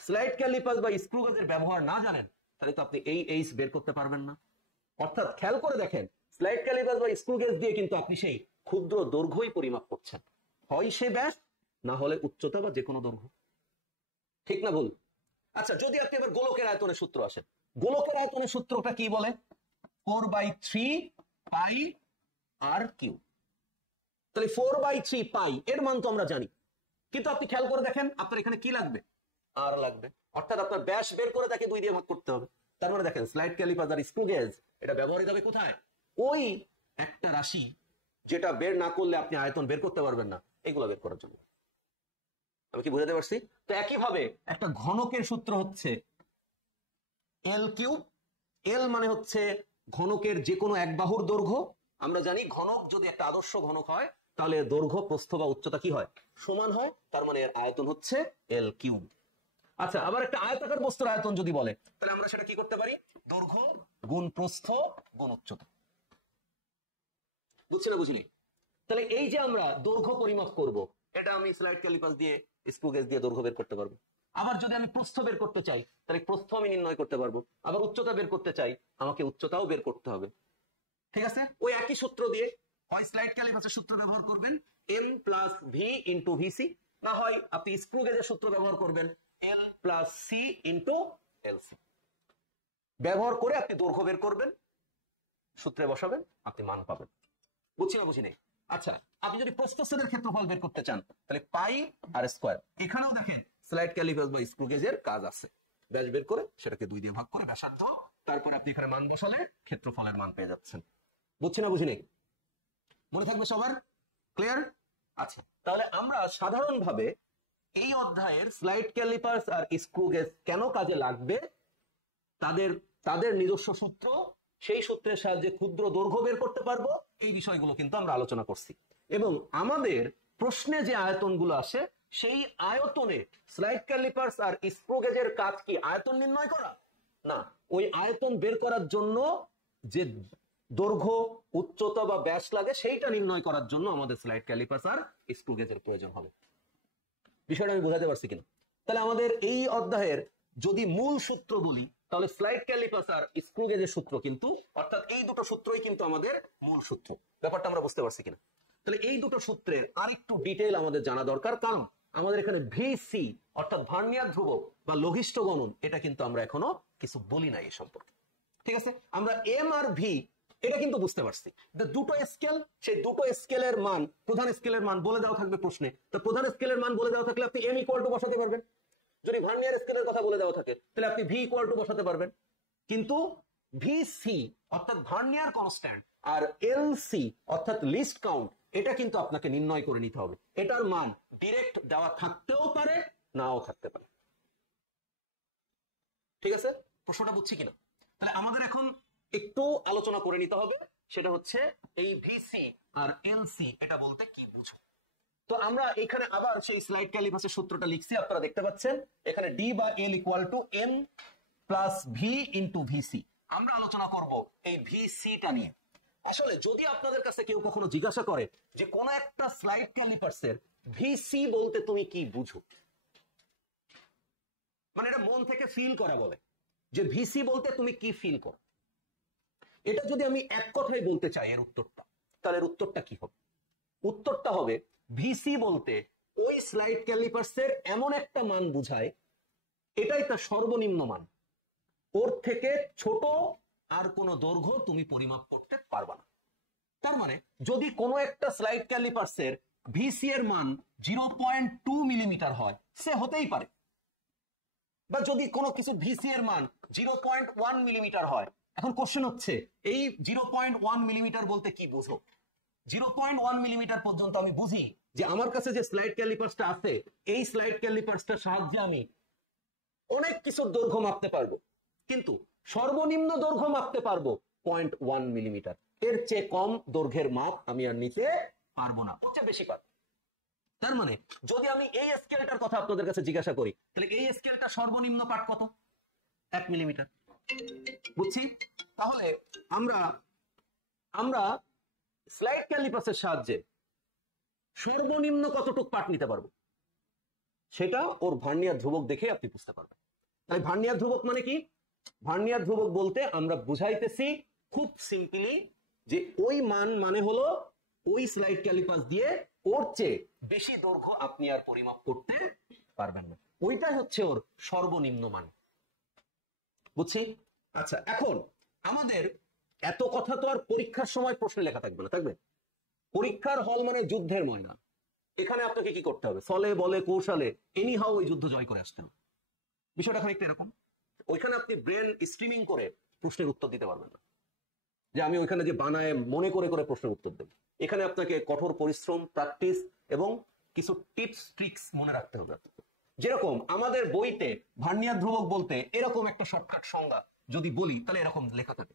স্লাইড ক্যালিপাস বা স্ক্রু গেজের ব্যবহার না জানেন, তাহলে তো আপনি এই এইচ বের করতে পারবেন না। অর্থাৎ খেয়াল করে দেখেন, স্লাইড ক্যালিপাস বা স্ক্রু গেজ দিয়ে কিন্তু আপনি সেই ক্ষুদ্র দৈর্ঘ্যই পরিমাপ করছেন, হয় সে ব্যাস, না হলে উচ্চতা বা যে কোনো দৈর্ঘ্য। ঠিক না ভুল? আচ্ছা, যদি আপনি এবার গোলকের আয়তনের সূত্র আসেন, গোলকের আয়তনের সূত্রটা কি বলে, 4/3 পাই আর কিউ। তাহলে 4/3 পাই এর মান তো আমরা জানি, কিন্তু আপনি খেয়াল করে দেখেন আপনার এখানে কি লাগবে, আর লাগবে। অর্থাৎ আপনার ব্যাস বের করে তাকে 2 দিয়ে ভাগ করতে হবে। তার মানে দেখেন স্লাইড ক্যালিপাস আর স্ক্রু গেজ এটা ব্যবহৃত হবে কোথায়, ওই একটা রাশি যেটা বের না করলে আপনি আয়তন বের করতে পারবেন না, এগুলো বের করার জন্য। আমি কি বুঝাতে পারছি? তো একইভাবে একটা ঘনকের সূত্র হচ্ছে এল কিউব। এল মানে হচ্ছে ঘনকের যে কোনো এক বাহুর দৈর্ঘ্য। আমরা জানি ঘনক যদি একটা আদর্শ ঘনক হয়, তাহলে দৈর্ঘ্য প্রস্থ বা উচ্চতা কি হয়, সমান হয়। তার মানে এর আয়তন হচ্ছে এল কিউব। আচ্ছা, আবার একটা আয়তাকার বস্তুর আয়তন যদি বলে, তাহলে আমরা সেটা কি করতে পারি, দৈর্ঘ্য গুণ প্রস্থ গুণ উচ্চতা। বুঝছি না বুঝিনি? তাহলে এই যে আমরা দৈর্ঘ্য পরিমাপ করব, এটা আমি স্লাইড ক্যালিপাস দিয়ে স্ক্রু গেজ দিয়ে দৈর্ঘ্য বের করতে পারবো। আবার যদি আমি প্রস্থ বের করতে চাই, তাহলে প্রস্থ আমি নির্ণয় করতে পারবো। আবার উচ্চতা বের করতে চাই, আমাকে উচ্চতাও বের করতে হবে। ঠিক আছে, ওই একই সূত্র দিয়ে হয় স্লাইড ক্যালিপাসের সূত্র ব্যবহার করবেন m plus V into VC, না হয় আপনি স্ক্রু গেজের সূত্র ব্যবহার করবেন এল প্লাস সি ইন্টু এলসি। ব্যবহার করে আপনি দৈর্ঘ্য বের করবেন, সূত্রে বসাবেন, আপনি মান পাবেন। বুঝছি না বুঝি নেই? আচ্ছা, আপনি যদি প্রস্থচ্ছেদের ক্ষেত্রফল বের করতে চান, তাহলে পাই আর স্কয়ার। এখানেও দেখেন স্লাইড ক্যালিপার বা স্ক্রু গেজের কাজ আছে। ব্যাস বের করে সেটাকে 2 দিয়ে ভাগ করে ব্যাসার্ধ, তারপরে আপনি এখানে মান বসালে ক্ষেত্রফলের মান পেয়ে যাচ্ছেন। বুঝছি না বুঝিনি? মনে থাকবে সবার? ক্লিয়ার? আচ্ছা, তাহলে আমরা সাধারণভাবে এই অধ্যায়ের স্লাইড ক্যালিপার্স আর স্ক্রু গেজ কেন কাজে লাগবে, তাদের তাদের নিজস্ব সূত্র, সেই সূত্রের সাহায্যে ক্ষুদ্র দৈর্ঘ্য বের করতে পারবো, এই বিষয়গুলো কিন্তু আমরা আলোচনা করছি। এবং আমাদের প্রশ্নে যে আয়তনগুলো আসে, সেই আয়তনে স্লাইড ক্যালিপার্স আর স্ক্রু গেজের কাজ কি আয়তন নির্ণয় করা? না, ওই আয়তন বের করার জন্য যে দৈর্ঘ্য, উচ্চতা বা ব্যাস লাগে সেইটা নির্ণয় করার জন্য আমাদের স্লাইড ক্যালিপার্স আর স্ক্রু গেজের প্রয়োজন হবে। বিষয়টা আমি বোঝাতে পারছি কিনা? তাহলে আমাদের এই অধ্যায়ের যদি মূল সূত্র বলি, তাহলে স্লাইড ক্যালিপার্স আর স্ক্রু গেজের সূত্র কিন্তু, অর্থাৎ এই দুটো সূত্রই কিন্তু আমাদের মূল সূত্র। ব্যাপারটা আমরা বুঝতে পারছি কিনা? তাহলে এই দুটো সূত্রের আরেকটু ডিটেইল আমাদের জানা দরকার, কারণ আমাদের এখানে ভিসি অর্থাৎ ভার্নিয়ার ধ্রুবক বা লঘিষ্ঠ গণন, এটা কিন্তু আমরা এখনো কিছু বলি না এই সম্পর্কে। ঠিক আছে, আমরা এম আর ভি এটা কিন্তু বুঝতে পারছি। দুটো স্কেল, সেই দুটো স্কেলের মান, প্রধান স্কেলের মান বলে দেওয়া থাকবে প্রশ্নে, তো প্রধান স্কেলের মান বলে দেওয়া থাকলে আপনি এম ইকুয়াল টু বসাতে পারবেন। যদি ভার্নিয়ার স্কেলের কথা বলে দেওয়া থাকে তাহলে আপনি ভি ইকুয়াল টু বসাতে পারবেন। কিন্তু ভিসি অর্থাৎ ভার্নিয়ার কনস্ট্যান্ট আর এলসি অর্থাৎ লিস্ট কাউন্ট, এটা কিন্তু আপনাকে নির্ণয় করে নিতে হবে। এটার মান ডিরেক্ট দেওয়া থাকতেও পারে, নাও থাকতে পারে। ঠিক আছে, প্রশ্নটা বুঝছি কিনা? তাহলে আমাদের এখন একটু আলোচনা করে নিতে হবে, সেটা হচ্ছে এই ভিসি আর এলসি এটা বলতে কি বুঝো। তো আমরা এখানে আবার সেই স্লাইড ক্যালিপাসের সূত্রটা লিখছি, আপনারা দেখতে পাচ্ছেন এখানে ডি বা L equal to M plus V into VC. আমরা আলোচনা করব এই ভিসিটা নিয়ে। আসলে যদি আপনাদের কাছে কেউ কখনো জিজ্ঞাসা করে যে কোন একটা স্লাইড ক্যালিপার্সের ভিসি বলতে তুমি কি বুঝো, মানে এটা মন থেকে ফিল করা বলে যে ভিসি বলতে তুমি কি ফিল করো, এটা যদি আমি এক কথায় বলতে চাই এর উত্তরটা, তাহলে এর উত্তরটা কি হবে? উত্তরটা হবে ভিসি বলতে ওই স্লাইড ক্যালিপার্সের এমন একটা মান বুঝায়, এটাই তার সর্বনিম্ন মান, ওর থেকে ছোট আর কোনো দৈর্ঘ্য তুমি পরিমাপ করতে পারবা না। তার মানে যদি কোনো একটা স্লাইড ক্যালিপার্সের ভিসি এর মান 0.2 মিলিমিটার হয়, সে হতেই পারে। বা যদি কোনো কিছু ভিসি এর মান 0.1 মিলিমিটার হয়, এখন কোশ্চেন হচ্ছে এই 0.1 মিলিমিটার বলতে কি বুঝো? 0.1 মিলিমিটার পর্যন্ত আমি বুঝি যে আমার কাছে যে স্লাইড ক্যালিপার্সটা আছে, এই স্লাইড ক্যালিপার্সটার সাহায্যে আমি অনেক কিছুর দৈর্ঘ্য মাপতে পারবো, কিন্তু সর্বনিম্ন দৈর্ঘ্য মাপতে পারবো 0.1 মিলিমিটার। এর চেয়ে কম দৈর্ঘ্যের মাপ আমি আর নিতে পারবো না, ওর চেয়ে বেশি পারবো। তার মানে যদি আমি এই স্কেলটার কথা আপনাদের কাছে জিজ্ঞাসা করি, তাহলে এই স্কেলটা সর্বনিম্ন পাঠ কত? 1 মিলিমিটার। বুঝছি? তাহলে আমরা স্লাইড ক্যালিপাসের সাহায্যে সর্বনিম্ন কতটুকু পাঠ নিতে পারবো, সেটা ওর ভার্নিয়ার ধ্রুবক দেখে আপনি বুঝতে পারবেন। তাই ভার্নিয়ার ধ্রুবক মানে কি? ভার্নিয়ার ধ্রুবক বলতে আমরা বুঝাইতেছি খুব সিম্পলি যে ওই মান মানে হলো ওই স্লাইড ক্যালিপাস দিয়ে ওর চেয়ে বেশি দৈর্ঘ্য আপনি আর পরিমাপ করতে পারবেন না, ওইটাই হচ্ছে ওর সর্বনিম্ন মান। বুঝছি? আচ্ছা, এখন আমাদের এত কথা তো আর পরীক্ষার সময় প্রশ্নে লেখা থাকবে না, থাকবে? পরীক্ষার হল মানে যুদ্ধের ময়দান, এখানে আপনাকে কি করতে হবে? ছলে বলে কৌশলে এনি হাও ওই যুদ্ধ জয় করে আসতে হবে। বিষয়টা খানিকটা এরকম, ওইখানে আপনি ব্রেন স্ট্রিমিং করে প্রশ্নের উত্তর দিতে পারবেন না, যে আমি ওইখানে যে বানায় মনে করে করে প্রশ্নের উত্তর দেব। এখানে আপনাকে কঠোর পরিশ্রম, প্র্যাকটিস এবং কিছু টিপস ট্রিক্স মনে রাখতে হবে। যেরকম আমাদের বইতে ভার্নিয়ার ধ্রুবক বলতে এরকম একটা শর্টকাট সংজ্ঞা যদি বলি, তাহলে এরকম লেখা থাকে,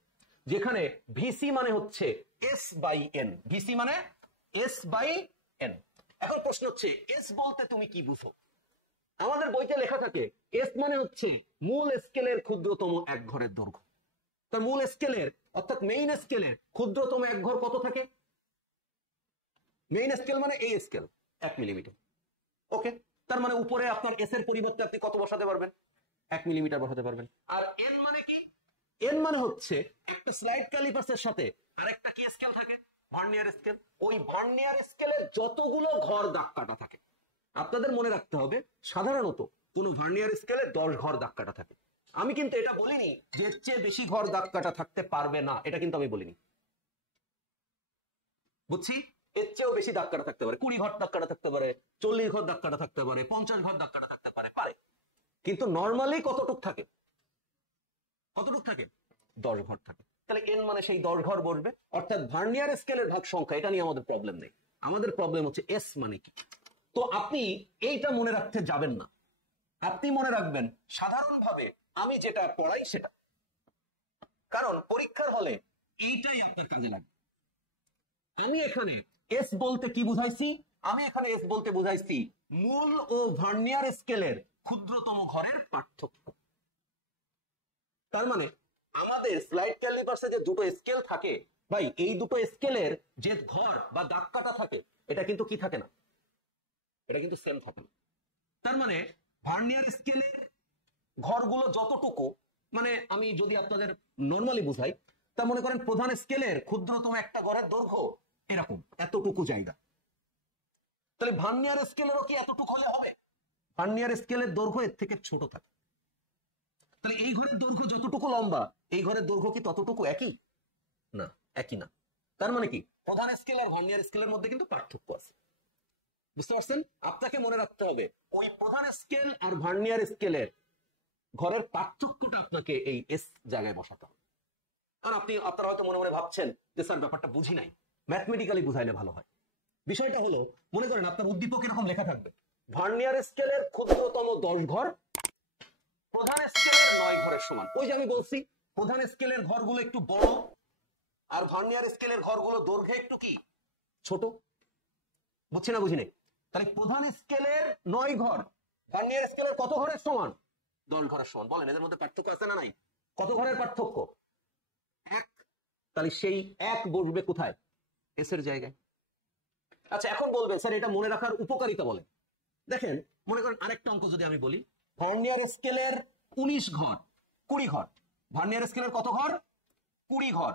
যেখানে ভিসি মানে হচ্ছে এস বাই এন। ভিসি মানে এস বাই এন। এখন প্রশ্ন হচ্ছে এস বলতে তুমি কি বুঝো? আমাদের বইতে লেখা থাকে এস মানে হচ্ছে মূল স্কেলের ক্ষুদ্রতম এক ঘরের দৈর্ঘ্য। তার মূল স্কেলের অর্থাৎ মেইন স্কেলের ক্ষুদ্রতম এক ঘর কত থাকে? মেইন স্কেল মানে এই স্কেল 1 মিলিমিটার। ওকে, তার মানে উপরে আপনার এস এর পরিবর্তে আপনি কত বসাতে পারবেন? 1 মিলিমিটার বসাতে পারবেন। আর এন মানে কি? এন মানে হচ্ছে একটা স্লাইড ক্যালিপাসের সাথে আরেকটা কি স্কেল থাকে? Vernier scale. ওই ভার্নিয়ার স্কেলে যতগুলো ঘর দাগ কাটা থাকে, আপনাদের মনে রাখতে হবে সাধারণত কোন ভার্নিয়ার স্কেলে 10 ঘর দাগ কাটা থাকে। আমি কিন্তু এটা বলিনি যে এর চেয়ে বেশি ঘর দাগ কাটা থাকতে পারবে না, এটা কিন্তু আমি বলিনি। বুঝছি? এর চেয়েও বেশি দাগ কাটা থাকতে পারে, 20 ঘর দাগ কাটা থাকতে পারে, 40 ঘর দাগ কাটা থাকতে পারে, 50 ঘর দাগ কাটা থাকতে পারে, পারে। কিন্তু নর্মালি কতটুক থাকে? কতটুক থাকে? 10 ঘর থাকে। তাহলে n মানে সেই 10 ঘর বসবে, অর্থাৎ ভার্নিয়ার স্কেলের ভাগ সংখ্যা, এটা নিয়ে আমাদের প্রবলেম নেই। আমাদের প্রবলেম হচ্ছে s মানে কি। তো আপনি এইটা মনে রাখতে যাবেন না, আপনি মনে রাখবেন সাধারণভাবে আমি যেটা পড়াই সেটা, কারণ পরীক্ষার হলে এইটাই আপনার কাজে লাগবে। আমি এখানে এস বলতে কি বুঝাইছি? আমি এখানে এস বলতে বুঝাইছি মূল ও ভার্নিয়ার স্কেলের ক্ষুদ্রতম ঘরের পার্থক্য। তার মানে আমাদের স্লাইড ক্যালিপার্সে যে দুটো স্কেল থাকে ভাই, এই দুটো স্কেলের যে ঘর বা দাগ কাটা থাকে, এটা কিন্তু কি থাকে না, এটা কিন্তু সেম থাকে না। তার মানে ভার্নিয়ার স্কেলের ঘরগুলো যতটুকু, মানে আমি যদি আপনাদের নর্মালি বুঝাই, তা মনে করেন প্রধান স্কেলের ক্ষুদ্রতম একটা ঘরের দৈর্ঘ্য এরকম এতটুকু জায়গা, তাহলে ভার্নিয়ার স্কেলেরও কি এতটুকু হলে হবে? ভার্নিয়ার স্কেলের দৈর্ঘ্য এর থেকে ছোট থাকে। তাহলে এই ঘরের দৈর্ঘ্য যতটুকু লম্বা, এই ঘরের দৈর্ঘ্য কি ততটুকু একই? না, একই না। তার মানে কি প্রধান স্কেল আর ভার্নিয়ার স্কেলের মধ্যে কিন্তু পার্থক্য আছে। বুঝতে পারছেন? আপনাকে মনে রাখতে হবে ওই প্রধান স্কেল আর ভার্নিয়ার স্কেলের ঘরের পার্থক্যটা আপনাকে এই এস জায়গায় বসাতে হবে। কারণ আপনারা হয়তো মনে মনে ভাবছেন যে স্যার ব্যাপারটা বুঝি নাই, ম্যাথমেটিক্যালি বুঝাইলে ভালো হয়। বিষয়টা হলো, মনে করেন আপনার উদ্দীপক এরকম লেখা থাকবে, ভার্নিয়ার স্কেলের ক্ষুদ্রতম 10 ঘর প্রধান স্কেলের 9 ঘরের সমান। ওই যে আমি বলছি প্রধান স্কেলের ঘরগুলো একটু বড় আর ভার্নিয়ার স্কেলের ঘরগুলো দৈর্ঘ্যে একটু কি ছোট। বুঝছি না বুঝি নাই? তাহলে প্রধান স্কেলের 9 ঘর ভার্নিয়ার স্কেলের কত ঘরের সমান? 10 ঘরের সমান। বলেন এদের মধ্যে পার্থক্য আছে না নাই? কত ঘরের পার্থক্য? 1। তাহলে সেই 1 বসবে কোথায়? এস এর জায়গায়। আচ্ছা, এখন বলবেন স্যার এটা মনে রাখার উপকারিতা বলেন। দেখেন, মনে করেন আরেকটা অঙ্ক যদি আমি বলি, ভার্নিয়ার স্কেলের 19 ঘর 20 ঘর, ভার্নিয়ার স্কেলের কত ঘর? 20 ঘর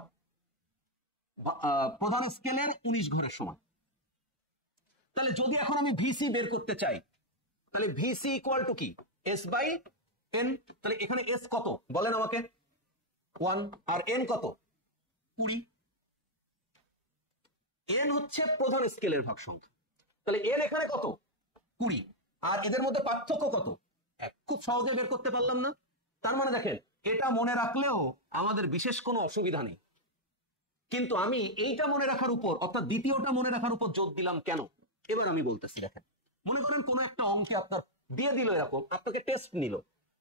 প্রধান স্কেলের 19 ঘরের সমান। তাহলে যদি এখন আমি ভিসি বের করতে চাই, তাহলে ভিসি ইকুয়াল টু কি? S by N. তাহলে এখানে এস কত বলেন আমাকে? 1। আর এন কত? 20। এন হচ্ছে প্রধান স্কেলের ভাগ সংখ্যা। তাহলে এন এখানে কত? 20। আর এদের মধ্যে পার্থক্য কত? 1। খুব সহজে বের করতে পারলাম না? তার মানে দেখেন, এটা মনে রাখলেও আমাদের বিশেষ কোনো অসুবিধা নেই, কিন্তু আমি এইটা মনে রাখার উপর, অর্থাৎ দ্বিতীয়টা মনে রাখার উপর জোর দিলাম কেন? এবার আমি বলতেছি। দেখেন, মনে করেন কোন একটা অঙ্কে আপনার দিয়ে দিল এরকম, আপনাকে টেস্ট নিল,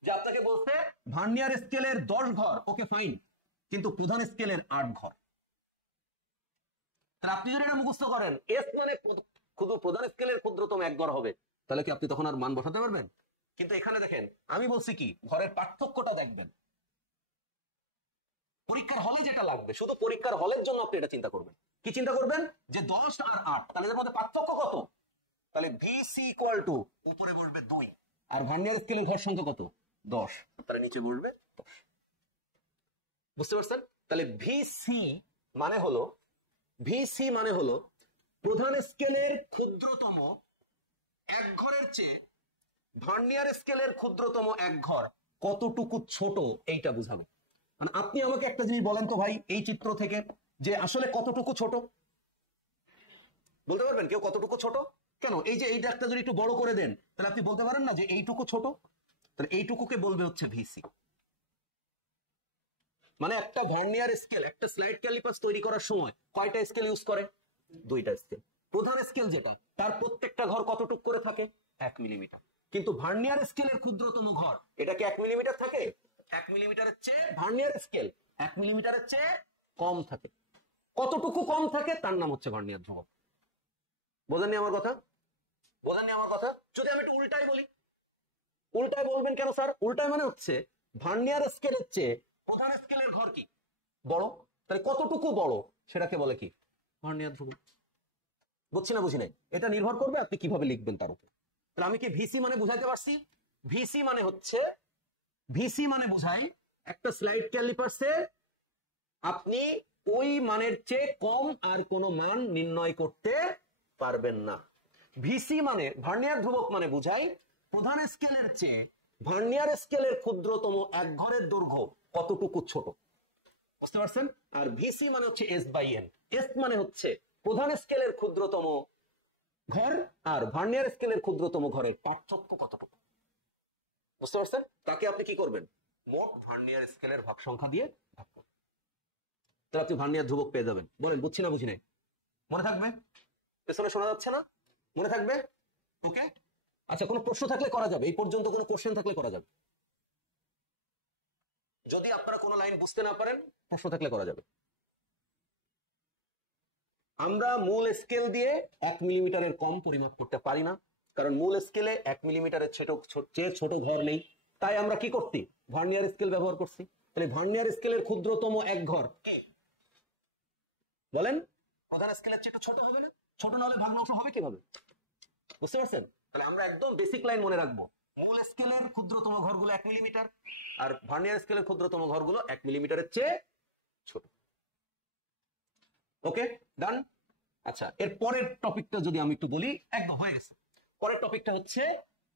যে আপনাকে বলছে ভার্নিয়ার স্কেলের 10 ঘর, ওকে ফাইন, কিন্তু প্রধান স্কেলের 8 ঘর। তাহলে আপনি যদি এটা মুখস্থ করেন এস মানে শুধু প্রধান স্কেলের ক্ষুদ্রতম 1 ঘর হবে, তাহলে কি আপনি তখন আর মান বসাতে পারবেন? কিন্তু এখানে দেখেন আমি বলছি কি, ঘরের পার্থক্যটা দেখবেন। পরীক্ষার হলে যেটা লাগবে, শুধু পরীক্ষার হলের জন্য আপনি এটা চিন্তা করবেন। কি চিন্তা করবেন? যে 10 আর 8, তাহলে এর মধ্যে পার্থক্য কত? তাহলে ভিসি ইকুয়াল টু উপরে বসবে 2, আর ভার্নিয়ার স্কেলের ঘর সংখ্যা কত? 10, তাহলে নিচে বসবে 10। বুঝতে পারছেন? তাহলে ভিসি মানে হলো প্রধান স্কেলের ক্ষুদ্রতম 1 ঘরের চেয়ে ভার্নিয়ার স্কেলের ক্ষুদ্রতম 1 ঘর কতটুকু ছোট, এইটা বুঝাবে। মানে আপনি আমাকে একটা জিনিস বলেন তো ভাই, এই চিত্র থেকে যে আসলে কতটুকু ছোট বলতে পারবেন কেউ? কতটুকু ছোট? কেন এই যে এইটা একটা যদি একটু বড় করে দেন, তাহলে আপনি বলতে পারেন না যে এইটুকু ছোট? তাহলে এইটুকুকে বলবে হচ্ছে ভিসি। মানে একটা ভার্নিয়ার স্কেল, একটা স্লাইড ক্যালিপার্স তৈরি করার সময় কয়টা স্কেল ইউজ করে? 2টা স্কেল। প্রধান স্কেল যেটা, তার প্রত্যেকটা ঘর কতটুকু করে থাকে? 1 মিলিমিটার। কিন্তু ভার্নিয়ার স্কেলের ক্ষুদ্রতম ঘর, এটা কি 1 মিলিমিটার থাকে? 1 মিলিমিটারের চেয়ে ভার্নিয়ার স্কেল 1 মিলিমিটারের চেয়ে কম থাকে। কতটুকু কম থাকে তার নাম হচ্ছে ভার্নিয়ার ধ্রুবক। বোঝেননি আমার কথা? বোঝেননি আমার কথা? যদি আমি একটু উল্টাই বলি, উল্টায় বলবেন কেন স্যার? উল্টায় মানে হচ্ছে ভার্নিয়ার স্কেলের চেয়ে প্রধান স্কেলের ঘর কি বড়, তাহলে কতটুকু বড় সেটাকে বলে কি? ভার্নিয়ার ধ্রুবক। বুঝছি না বুঝি নাই? এটা নির্ভর করবে আপনি কিভাবে লিখবেন তার উপর। তাহলে আমি কি ভিসি মানে বুঝাইতে পারছি? ভিসি মানে বুঝাই একটা স্লাইড ক্যালিপার্সে আপনি ওই মানের চেয়ে কম আর কোনো মান নির্ণয় করতে পারবেন না। ভিসি মানে ভার্নিয়ার ধ্রুবক মানে বুঝাই প্রধান স্কেলের চেয়ে ভার্নিয়ার স্কেলের ক্ষুদ্রতম 1 ঘরের দৈর্ঘ্য কতটুকু ছোট। বুঝতে পারছেন? আর ভিসি মানে হচ্ছে এস বাই এন। এস মানে হচ্ছে প্রধান স্কেলের ক্ষুদ্রতম ঘর আর ভার্নিয়ার স্কেলের ক্ষুদ্রতম ঘরের পার্থক্য কতটুকু। বুঝতে পারছেন? তাকে আপনি কি করবেন, মোট ভার্নিয়ার স্কেলের ভাগ সংখ্যা দিয়ে ভাগ করবেন, তাহলে আপনি ভার্নিয়ার ধ্রুবক পেয়ে যাবেন। বলেন বুঝছি না বুঝি নাই? মনে থাকবে? পেছনে শোনা যাচ্ছে না? মনে থাকবে? ওকে। আচ্ছা, কোনো প্রশ্ন থাকলে করা যাবে, এই পর্যন্ত কোনো কোশ্চেন থাকলে করা যাবে। যদি আপনারা কোনো লাইন বুঝতে না পারেন, প্রশ্ন থাকলে করা যাবে। আমরা মূল স্কেল দিয়ে 1 মিলিমিটারের কম পরিমাপ করতে পারি না, কারণ মূল স্কেলে 1 মিলিমিটারের চেয়ে ছোট ঘর নেই। তাই আমরা কি করছি, ভার্নিয়ার স্কেল ব্যবহার করছি। তাহলে ভার্নিয়ার স্কেলের ক্ষুদ্রতম এক ঘর কি বলেন? প্রধান স্কেলের চেয়ে ছোট হবে না? ছোট না হলে ভগ্নাংশ হবে কিভাবে? বুঝতে পারছেন? তাহলে আমরা একদম বেসিক লাইন মনে রাখবো, মূল স্কেলের ক্ষুদ্রতম ঘরগুলো 1 মিলিমিটার, আর ভার্নিয়ার স্কেলের ক্ষুদ্রতম ঘরগুলো 1 মিলিমিটারের চেয়ে ছোট। ওকে, ডান। আচ্ছা, এর পরের টপিকটা যদি আমি একটু বলি, একদম হয়ে গেছে। পরের টপিকটা হচ্ছে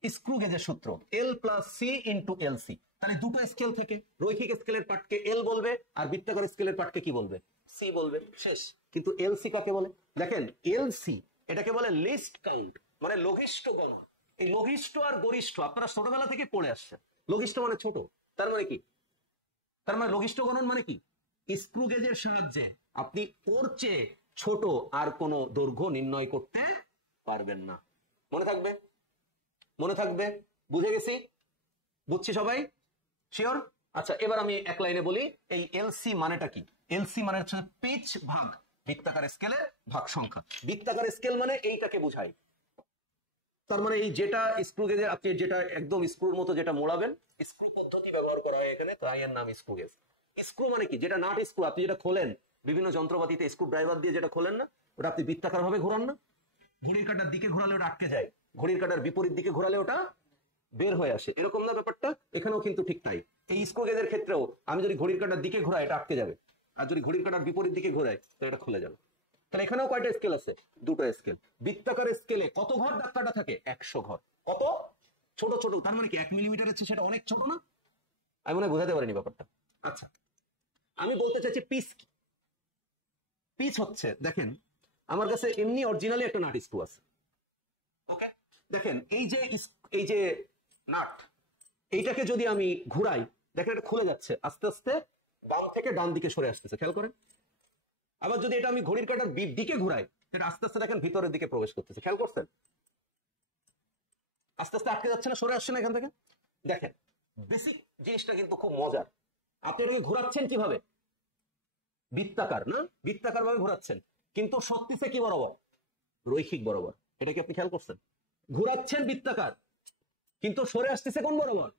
স্ক্রু গেজের সূত্র, L plus C into LC। তাহলে দুটো স্কেল থেকে রৈখিক স্কেলের পার্টকে L বলবে, আর বৃত্তাকার স্কেলের পার্টকে কি বলবে, সি বলবে, শেষ। কিন্তু LC কাকে বলে? দেখেন, LC এটাকে বলে লিস্ট কাউন্ট, মানে লঘিষ্ঠ গণন। এই লঘিষ্ঠ আর গরিষ্ঠ আপনারা ছোটবেলা থেকে পড়ে আসছেন। লঘিষ্ঠ মানে ছোট, তার মানে কি? তার মানে লঘিষ্ঠ গণন মানে কি, স্ক্রু গেজের সাহায্যে আপনি ওর চেয়ে ছোট আর কোন দৈর্ঘ্য নির্ণয় করতে পারবেন না। মনে থাকবে? মনে থাকবে? বুঝে গেছি? বুঝছি সবাই? শিওর? আচ্ছা, এবার আমি এক লাইনে বলি এই এলসি মানেটা কি। এলসি মানে হচ্ছে পিচ ভাগ বৃত্তাকার স্কেলে ভাগ সংখ্যা। বৃত্তাকার স্কেল মানে এইটাকে বোঝায়। তার মানে এই যেটা স্ক্রু গেজের আপনি যেটা একদম স্ক্রুর মতো যেটা মোড়াবেন, স্ক্রু পদ্ধতি ব্যবহার করা হয় এখানে, তাই এর নাম স্ক্রু গেজ। স্ক্রু মানে কি, যেটা নাট স্ক্রু আপনি যেটা খোলেন বিভিন্ন যন্ত্রপাতিতে স্ক্রু ড্রাইভার দিয়ে যেটা খোলেন না, ওটা আপনি বৃত্তাকার ভাবে ঘোরান না, ঘড়ির কাঁটার দিকে ঘোরালে ওটা আটকে যায়, ঘড়ির কাঁটার বিপরীত দিকে ঘোরালে ওটা বের হয়ে আসে, এরকম না ব্যাপারটা? এখানেও কিন্তু ঠিক তাই। এই স্ক্রু গেজের ক্ষেত্রেও আমি যদি ঘড়ির কাঁটার দিকে ঘোরাই এটা আটকে যাবে, আর যদি ঘড়ির কাঁটার বিপরীত দিকে ঘোরাই তো এটা খুলে যাবে। তাহলে এখানেও কয়টা স্কেল আছে? দুটো স্কেল। বৃত্তাকার স্কেলে কত ঘর দাগ কাটা থাকে? 100 ঘর। কত? ছোট ছোট, তার মানে কি 1 মিলিমিটারের চেয়ে সেটা অনেক ছোট না? আমি মনে হয় বোঝাতে পারিনি ব্যাপারটা। আচ্ছা, আমি বলতে চাইছি পিচ কি। পিচ হচ্ছে, দেখেন আমার কাছে এমনি অরিজিনালি একটা নাট স্ক্রু আছে, ওকে? দেখেন এই যে নাট, এইটাকে যদি আমি ঘুরাই, দেখেন এটা খুলে যাচ্ছে আস্তে আস্তে, বাম থেকে ডান দিকে সরে আসতেছে, খেয়াল করেন। আবার যদি এটা আমি ঘড়ির কাঁটার দিকে ঘুরাই, এটা আস্তে আস্তে দেখেন ভিতরের দিকে প্রবেশ করতেছে, খেয়াল করছেন? আস্তে আস্তে আটকে যাচ্ছে না, সরে আসছে না এখান থেকে। দেখেন বেসিক জিনিসটা কিন্তু খুব মজার। আপনি এটাকে ঘোরাচ্ছেন কিভাবে? বৃত্তাকার না, বৃত্তাকার ভাবে ঘোরাচ্ছেন, কিন্তু সত্যিতে কি বরাবর? রৈখিক বরাবর। এটা কি আপনি খেয়াল করছেন? ঘোরাচ্ছেন বৃত্তাকার, কিন্তু সরে আসতেছে কোন বরাবর?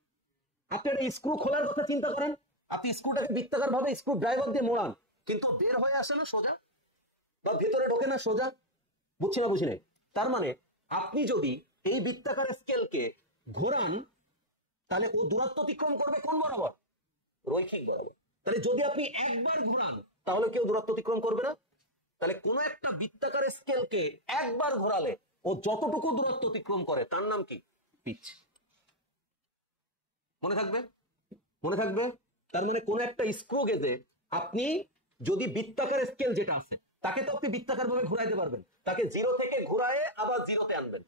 আপনি একটা স্ক্রু খোলার কথা চিন্তা করেন, আপনি স্ক্রুটাকে বৃত্তাকার ভাবে স্ক্রু ড্রাইভার দিয়ে মোড়ান, কিন্তু বের হয়ে আসে না সোজা, বা ভিতরে ঢোকে না সোজা। বুঝছি না বুঝি নাই? তার মানে আপনি যদি এই বৃত্তাকার স্কেলকে ঘোরান, তাহলে ও দূরত্ব অতিক্রম করবে কোন বরাবর? রৈখিক বরাবর। তাহলে যদি আপনি একবার ঘোরান, তাহলে কেউ দূরত্ব অতিক্রম করবে না। তাহলে কোন একটা বৃত্তাকার স্কেলকে একবার ঘোরালে ও যতটুকু দূরত্ব অতিক্রম করে তার নাম কি? পিচ। মনে থাকবে? মনে থাকবে? তার মানে কোন একটা স্ক্রু গেজে আপনি যদি বৃত্তাকার স্কেল যেটা আছে তাকে তো আপনি বৃত্তাকার ভাবে ঘুরাইতে পারবেন, তাকে জিরো থেকে ঘুরায় আবার জিরোতে আনবেন,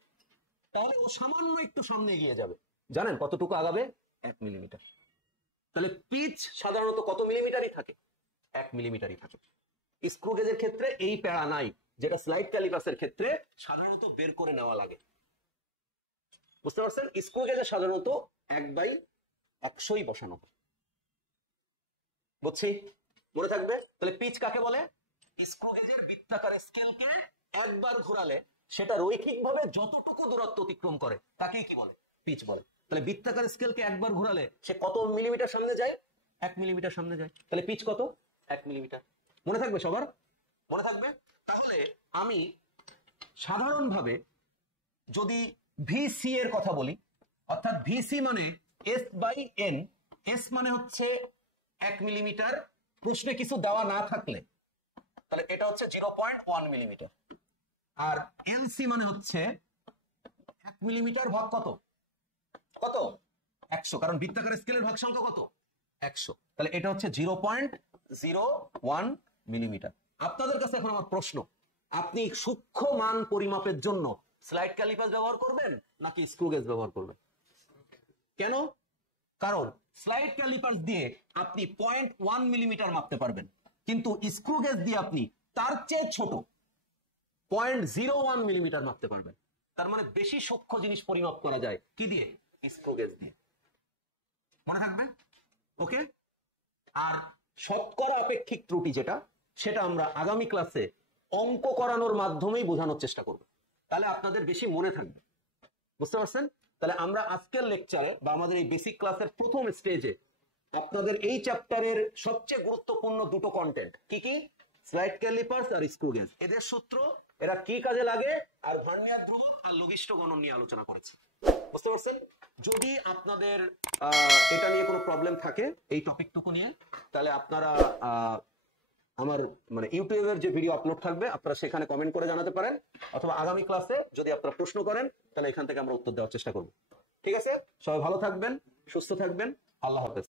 তাহলে ও সামান্য একটু সামনে এগিয়ে যাবে। জানেন কতটুকু আগাবে? 1 মিলিমিটার। তাহলে পিচ সাধারণত কত মিলিমিটারই থাকে? 1 মিলিমিটারই থাকে। স্ক্রু গেজের ক্ষেত্রে এই প্যারা নাই, যেটা স্লাইড ক্যালিপাসের ক্ষেত্রে সাধারণত বের করে নেওয়া লাগে। বুঝতে পারছেন? স্ক্রু গেজে সাধারণত 1/100ই বসানো হয়। বুঝছি? মনে থাকবে? তাহলে পিচ কাকে বলে? স্ক্রু গেজের বৃত্তাকার স্কেলকে একবার ঘোরালে সেটা রৈখিকভাবে যতটুকু দূরত্ব অতিক্রম করে তাকেই কি বলে? পিচ বলে। তাহলে বৃত্তাকার স্কেলকে একবার ঘোরালে সে কত মিলিমিটার সামনে যায়? 1 মিলিমিটার সামনে যায়। তাহলে পিচ কত? 1 মিলিমিটার। মনে থাকবে সবার? মনে থাকবে? তাহলে আমি সাধারণভাবে যদি ভিসি এর কথা বলি, অর্থাৎ ভিসি মানে S/N, S মানে হচ্ছে 1 মিলিমিটার, প্রশ্নে কিছু দেওয়া না থাকলে তাহলে এটা হচ্ছে 0.1 মিলিমিটার, আর এলসি মানে হচ্ছে 1 মিলিমিটার ভাগ কত? কত? 100, কারণ বৃত্তাকার স্কেলের ভাগ সংখ্যা কত? 100। তাহলে এটা হচ্ছে 0.01 মিলিমিটার। আপনাদের কাছে এখন আমার প্রশ্ন, আপনি সূক্ষ্ম মান পরিমাপের জন্য স্লাইড ক্যালিপাস ব্যবহার করবেন নাকি স্ক্রু গেজ ব্যবহার করবেন? কেন? কারণ স্লাইড ক্যালিপার্স দিয়ে আপনি 0.1 মিলিমিটার মাপতে পারবেন, কিন্তু স্ক্রু গেজ দিয়ে আপনি তার চেয়ে ছোট 0.01 মিলিমিটার মাপতে পারবেন। তার মানে বেশি সূক্ষ্ম জিনিস পরিমাপ করা যায় কি দিয়ে? স্ক্রু গেজ দিয়ে। মনে থাকবে? ওকে। আর শতকরা আপেক্ষিক ত্রুটি যেটা, সেটা আমরা আগামী ক্লাসে অঙ্ক করানোর মাধ্যমেই বোঝানোর চেষ্টা করব, তাহলে আপনাদের বেশি মনে থাকবে। বুঝতে পারছেন? তাহলে আমরা আজকের লেকচারে বা আমাদের এই বেসিক ক্লাসের প্রথম স্টেজে আপনাদের এই চ্যাপ্টারের সবচেয়ে গুরুত্বপূর্ণ দুটো কন্টেন্ট কি কি? স্লাইড ক্যালিপার্স আর স্ক্রু গেজ, এদের সূত্র, এরা কি কাজে লাগে, আর ভার্নিয়ার ধ্রুবক আর লঘিষ্ঠ গণন নিয়ে আলোচনা করেছি। বুঝতে পারছেন? যদি আপনাদের এটা নিয়ে কোনো প্রবলেম থাকে এই টপিকটুকু নিয়ে, তাহলে আপনারা আমার মানে ইউটিউবের যে ভিডিও আপলোড থাকবে আপনারা সেখানে কমেন্ট করে জানাতে পারেন, অথবা আগামী ক্লাসে যদি আপনারা প্রশ্ন করেন তাহলে এখান থেকে আমরা উত্তর দেওয়ার চেষ্টা করব। ঠিক আছে? সবাই ভালো থাকবেন, সুস্থ থাকবেন, আল্লাহ হাফেজ।